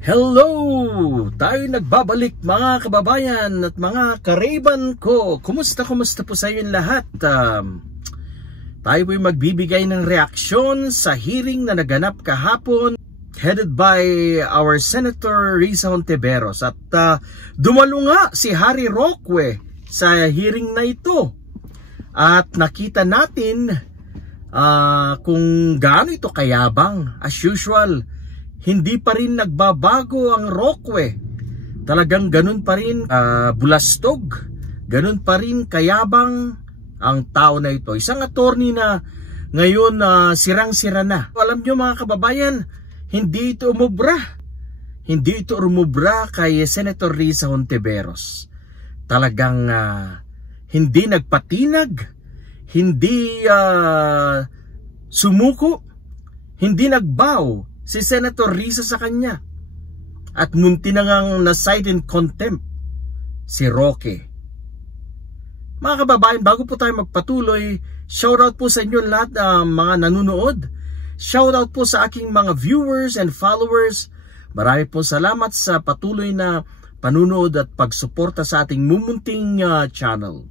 Hello! Tayo nagbabalik mga kababayan at mga kareban ko. Kumusta po sa inyo lahat? Tayo po'y magbibigay ng reaksyon sa hearing na naganap kahapon headed by our Senator Risa Hontiveros. At dumalo nga si Harry Roque sa hearing na ito. At nakita natin kung gaano ito kayabang. As usual, hindi pa rin nagbabago ang Roque. Talagang ganun pa rin bulastog, ganun pa rin kayabang ang tao na ito. Isang attorney na ngayon sirang-sira na. Alam nyo mga kababayan, hindi ito umubra. Hindi ito umubra kay Senator Risa Hontiveros. Talagang hindi nagpatinag, hindi sumuko, hindi nagbow si Senator Risa sa kanya. At munti na ngang na-cite in contempt si Roque. Mga kababayan, bago po tayo magpatuloy, shoutout po sa inyo lahat mga nanonood. Shoutout po sa aking mga viewers and followers. Marami po salamat sa patuloy na panunood at pagsuporta sa ating mumunting channel.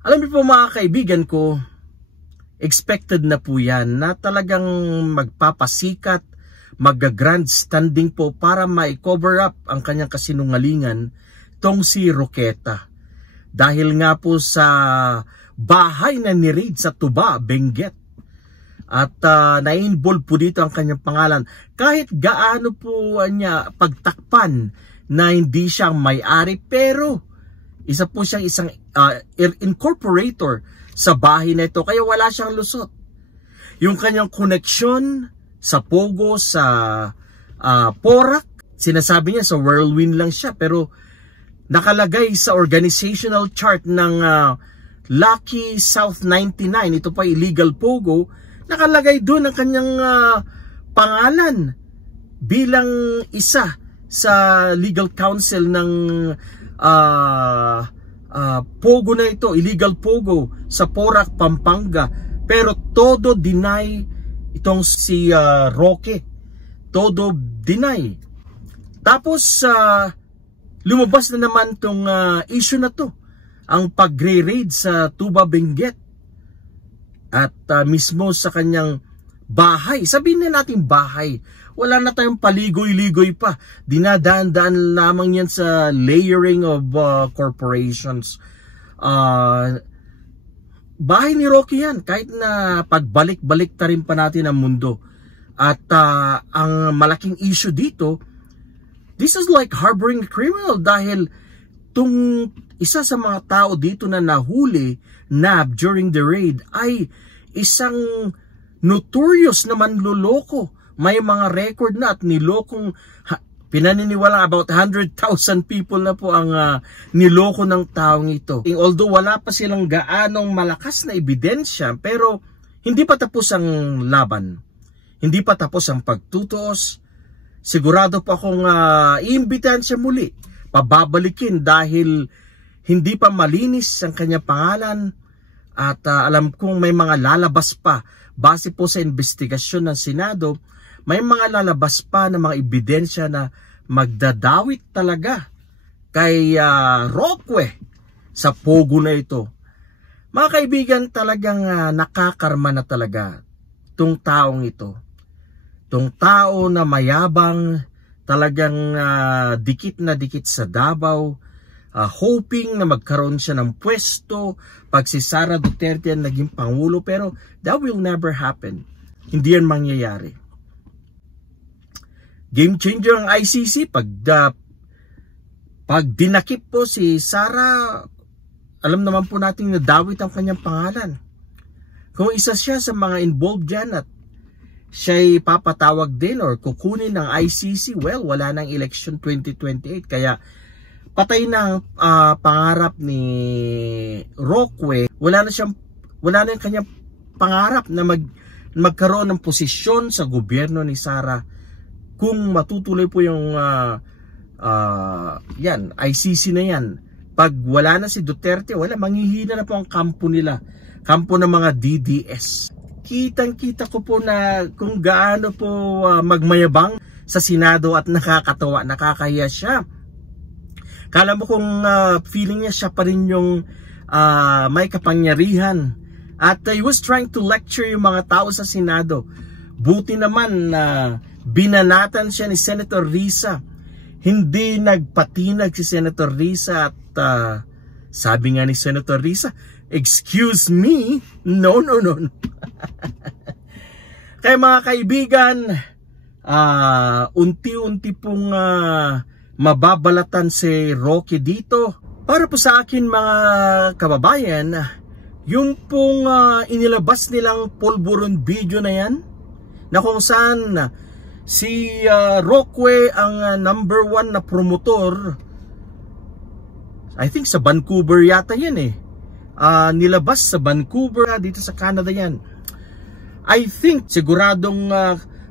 Alam niyo po mga kaibigan ko, expected na po yan na talagang magpapasikat, mag-grandstanding po para ma-cover up ang kanyang kasinungalingan tong si Roqueta. Dahil nga po sa bahay na ni-raid sa Tuba, Benguet. At na-involve po dito ang kanyang pangalan. Kahit gaano po niya pagtakpan na hindi siya may-ari, pero isa po siyang isang incorporator sa bahay na ito, kaya wala siyang lusot. Yung kanyang connection sa Pogo, sa Porac, sinasabi niya sa Whirlwind lang siya, pero nakalagay sa organizational chart ng Lucky South 99, ito pa illegal Pogo, nakalagay doon ang kanyang pangalan bilang isa sa legal counsel ng Pogo na ito, illegal Pogo sa Porac, Pampanga. Pero todo deny itong si Roque. Todo deny. Tapos lumabas na naman itong issue na to, ang pagre-raid sa Tuba, Benguet. At mismo sa kanyang bahay, sabihin na natin bahay, wala na tayong paligoy-ligoy pa. Dinadaan-daan lamang yan sa layering of corporations. Bahay ni Roque yan, kahit na pagbalik-balik ta rin pa natin ang mundo. At ang malaking issue dito, this is like harboring a criminal dahil tung isa sa mga tao dito na nahuli, nab during the raid, ay isang notorious na manloloko. May mga record na at nilokong, pinaniniwala about 100,000 people na po ang niloko ng taong ito. Although wala pa silang gaanong malakas na ebidensya, pero hindi pa tapos ang laban. Hindi pa tapos ang pagtutuos. Sigurado pa akong iimbitahan siya muli, pababalikin dahil hindi pa malinis ang kanyang pangalan. At alam kong may mga lalabas pa, base po sa investigasyon ng Senado, may mga lalabas pa na mga ebidensya na magdadawit talaga kay Roque sa Pogo na ito. Mga kaibigan, talagang nakakarma na talaga itong taong ito. Itong tao na mayabang, talagang dikit na dikit sa Davao, hoping na magkaroon siya ng pwesto pag si Sara Duterte ang naging pangulo, pero that will never happen. Hindi yan mangyayari. Game changer ang ICC pag dinakip po si Sara, alam naman po natin na dawit ang kanyang pangalan. Kung isa siya sa mga involved dyan at siya'y papatawag din or kukunin ng ICC, well, wala nang election 2028. Kaya patay na ang pangarap ni Roque. Wala na yung kanyang pangarap na magkaroon ng posisyon sa gobyerno ni Sara. Kung matutuloy po yung ICC na yan, pag wala na si Duterte, wala, manghihina na po ang kampo nila, kampo ng mga DDS. Kitang-kita ko po na kung gaano po magmayabang sa Senado at nakakatawa, nakakahiya siya. Kala mo kung feeling niya siya pa rin yung may kapangyarihan. At he was trying to lecture yung mga tao sa Senado. Buti naman na binanatan siya ni Senator Risa. Hindi nagpatinag si Senator Risa at sabi nga ni Senator Risa, "Excuse me? No, no, no." Kaya mga kaibigan, unti-unti pong mababalatan si Roque dito. Para po sa akin mga kababayan, yung pong inilabas nilang pulburon video na yan, na kung saan si Roque ang number 1 na promotor, I think sa Vancouver yata yan eh. Nilabas sa Vancouver, dito sa Canada yan. I think siguradong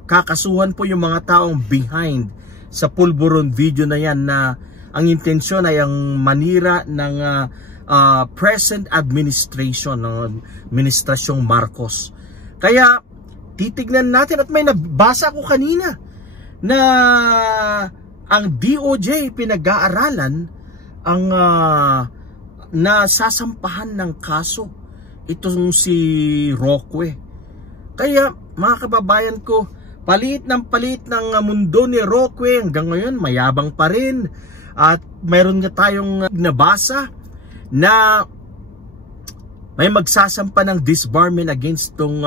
kakasuhan po yung mga taong behind sa pulburon video na yan na ang intensyon ay ang manira ng present administration, ng administrasyong Marcos. Kaya titignan natin, at may nabasa ko kanina na ang DOJ pinag-aaralan ang nasasampahan ng kaso itong si Roque. Kaya mga kababayan ko, palit ng mundo ni Roque. Hanggang ngayon mayabang pa rin. At mayroon nga tayong nabasa na may magsasampa ng disbarment against tong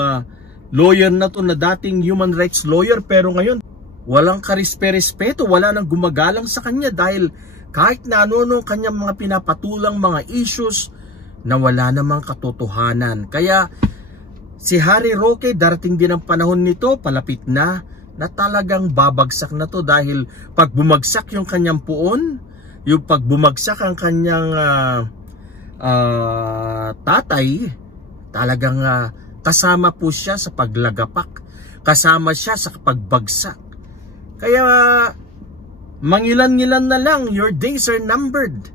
lawyer na to, na dating human rights lawyer, pero ngayon walang karespeto, wala nang gumagalang sa kanya dahil kahit na ano kanyang mga pinapatulang mga issues na wala namang katotohanan. Kaya si Harry Roque, darating din ang panahon nito, palapit na talagang babagsak na to, dahil pag bumagsak yung kanyang puon, yung pag bumagsak ang kanyang tatay, talagang kasama po siya sa paglagapak, kasama siya sa pagbagsak. Kaya mangilan-ngilan na lang, your days are numbered.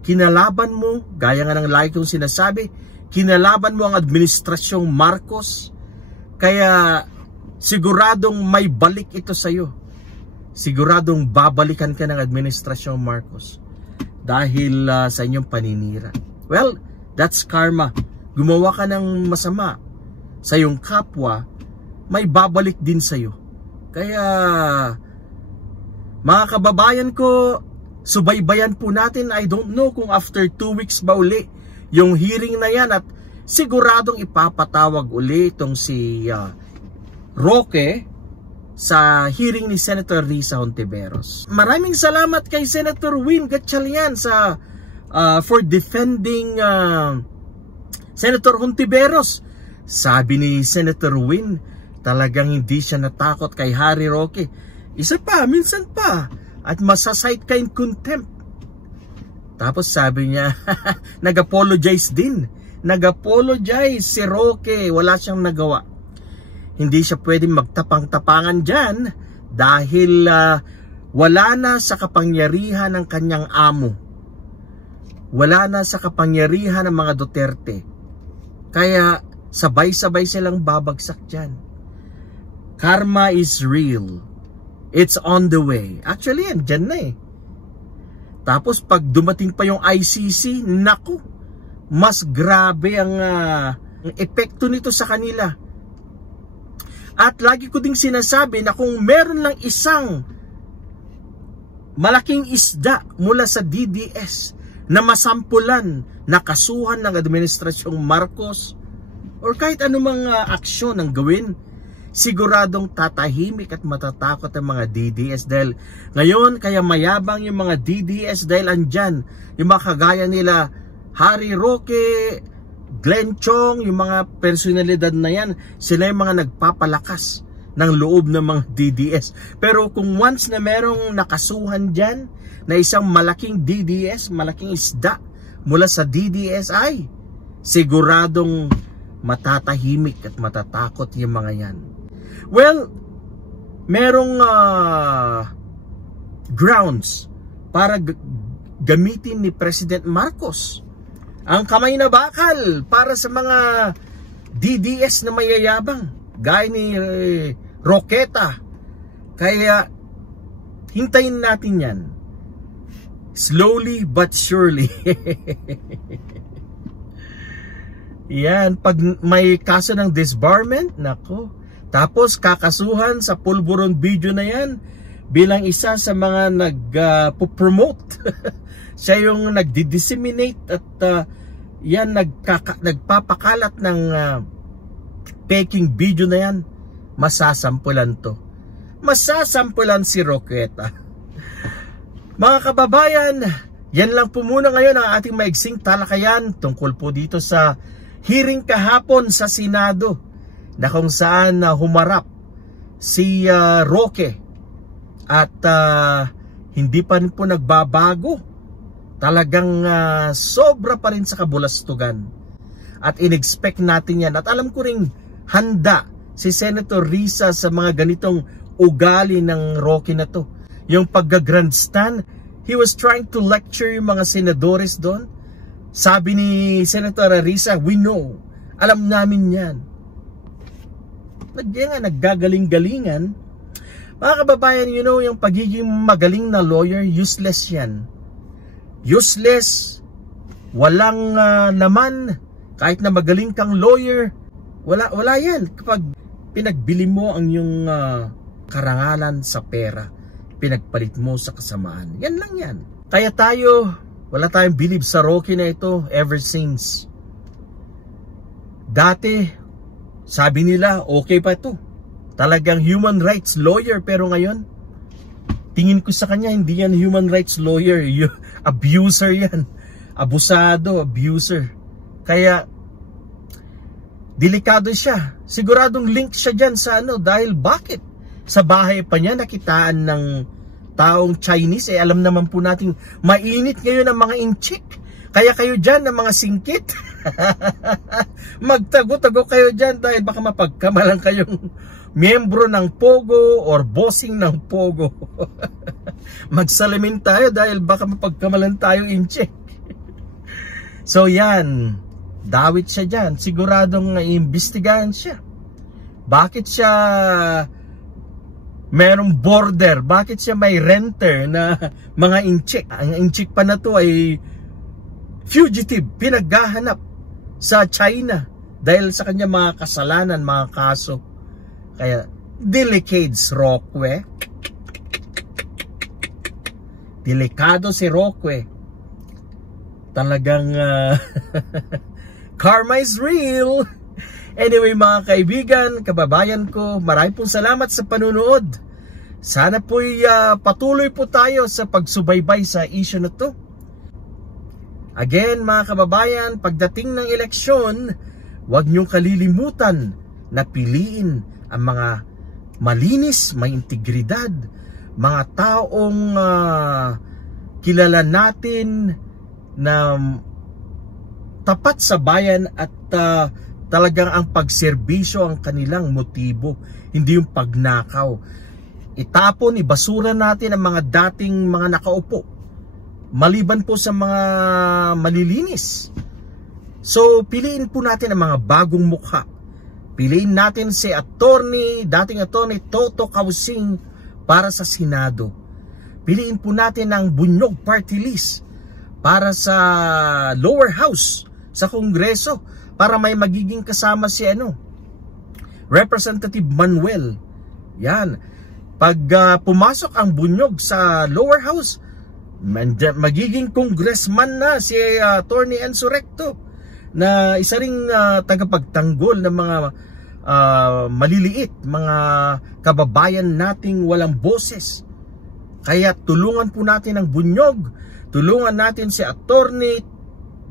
Kinalaban mo, gaya nga ng lagi kong sinasabi, kinalaban mo ang administrasyong Marcos. Kaya siguradong may balik ito sa iyo. Siguradong babalikan ka ng administrasyong Marcos dahil sa inyong paninira. Well, that's karma. Gumawa ka ng masama sa iyong kapwa, may babalik din sa iyo. Kaya mga kababayan ko, subaybayan po natin. I don't know kung after 2 weeks ba uli yung hearing na yan, at siguradong ipapatawag uli itong si Roque sa hearing ni Senator Risa Hontiveros. Maraming salamat kay Senator Win Gatchalian for defending Senator Hontiveros. Sabi ni Senator Win, talagang hindi siya natakot kay Harry Roque. Isa pa, minsan pa, at masasite ka in contempt. Tapos sabi niya, nag-apologize din. Nag-apologize si Roque, wala siyang nagawa. Hindi siya pwedeng magtapang-tapangan dyan dahil wala na sa kapangyarihan ng kanyang amo. Wala na sa kapangyarihan ng mga Duterte. Kaya sabay-sabay silang babagsak dyan. Karma is real. It's on the way. Actually, andyan na eh. Tapos pag dumating pa yung ICC, naku, mas grabe ang epekto nito sa kanila. At lagi ko ding sinasabi na kung meron lang isang malaking isda mula sa DDS na masampulan, nakasuhan ng administrasyong Marcos, or kahit anumang aksyon ang gawin, siguradong tatahimik at matatakot ang mga DDS. Dahil ngayon, kaya mayabang yung mga DDS dahil andyan yung mga kagaya nila Harry Roque, Glenn Chong, yung mga personalidad na yan, sila yung mga nagpapalakas ng loob ng mga DDS. Pero kung once na merong nakasuhan dyan na isang malaking DDS, malaking isda mula sa DDSI, siguradong matatahimik at matatakot yung mga yan. Well, merong grounds para gamitin ni President Marcos ang kamay na bakal para sa mga DDS na mayayabang, gaya ni Roqueta. Kaya hintayin natin yan. Slowly but surely. Yan, pag may kaso ng disbarment, nako. Tapos kakasuhan sa pulburon video na yan bilang isa sa mga nag-promote. Siya yung nagdi-disseminate at yan nagpapakalat ng faking video na yan. Masasampulan to. Masasampulan si Roqueta. Mga kababayan, yan lang po muna ngayon ang ating maigsing talakayan tungkol po dito sa hearing kahapon sa Senado na kung saan humarap si Roque at hindi pa rin po nagbabago. Talagang sobra pa rin sa kabulastugan at in-expect natin yan. At alam ko rin handa si Senator Risa sa mga ganitong ugali ng Roque na to. Yung pagga-grandstand, he was trying to lecture yung mga senadores doon. Sabi ni Senator Risa, we know. Alam namin yan. Naggagaling-galingan. Mga kababayan, you know, yung pagiging magaling na lawyer, useless yan. Useless. Walang naman. Kahit na magaling kang lawyer, wala yan. Kapag pinagbili mo ang yung karangalan sa pera, pinagpalit mo sa kasamaan. Yan lang yan. Kaya tayo, wala tayong believe sa Roque na ito ever since. Dati, sabi nila, okay pa ito. Talagang human rights lawyer, pero ngayon, tingin ko sa kanya, hindi yan human rights lawyer. Abuser yan. Abusado, abuser. Kaya, delikado siya. Siguradong link siya dyan sa dahil bakit? Sa bahay pa niya, nakitaan ng taong Chinese. Alam naman po natin, mainit ngayon ang mga inchik. Kaya kayo dyan, ang mga singkit. Magtago-tago kayo dyan dahil baka mapagkamalang kayong miyembro ng Pogo or bossing ng Pogo. Magsalamin tayo dahil baka mapagkamalan tayo inchik. So yan, dawit siya dyan. Siguradong iimbestigahan siya. Bakit siya merong border? Bakit siya may renter na mga inchik? Ang inchik pa na to ay fugitive, pinaghahanap sa China dahil sa kanya mga kasalanan, mga kaso. Kaya, delicades Roque. Delikado si Roque. Talagang karma is real. Anyway mga kaibigan, kababayan ko, maraming pong salamat sa panunood. Sana po'y patuloy po tayo sa pagsubaybay sa issue na to. Again mga kababayan, pagdating ng eleksyon, huwag niyong kalilimutan na piliin ang mga malinis, may integridad, mga taong kilala natin na tapat sa bayan at talagang ang pagserbisyo ang kanilang motibo, hindi yung pagnakaw. Itapon, ibasura natin ang mga dating mga nakaupo, maliban po sa mga malilinis. So piliin po natin ang mga bagong mukha. Piliin natin si dating attorney Toto Causing para sa Senado. Piliin po natin ang Bunyog Party List para sa lower house, sa Kongreso, para may magiging kasama si Representative Manuel. Yan. Pag pumasok ang Bunyog sa lower house, magiging congressman na si Attorney Enzo Recto, na isa ring tagapagtanggol ng mga maliliit, mga kababayan nating walang boses. Kaya tulungan po natin ang Bunyog, tulungan natin si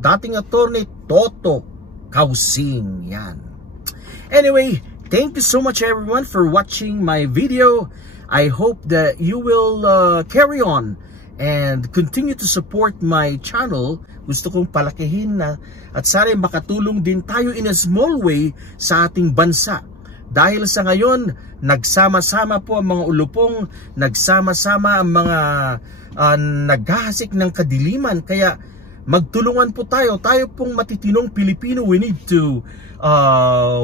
dating attorney Toto Causing. Yan. Anyway, thank you so much everyone for watching my video. I hope that you will carry on and continue to support my channel. Gusto kong palakihin at sana makatulong din tayo in a small way sa ating bansa. Dahil sa ngayon, nagsama-sama po ang mga ulupong, nagsama-sama ang mga naghahasik ng kadiliman. Kaya magtulungan po tayo. Tayo pong matitinong Pilipino, we need to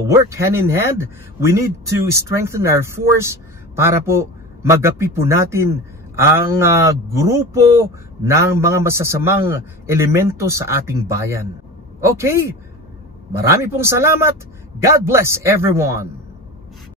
work hand in hand. We need to strengthen our force para po magapi po natin ang grupo ng mga masasamang elemento sa ating bayan. Okay? Marami pong salamat. God bless everyone.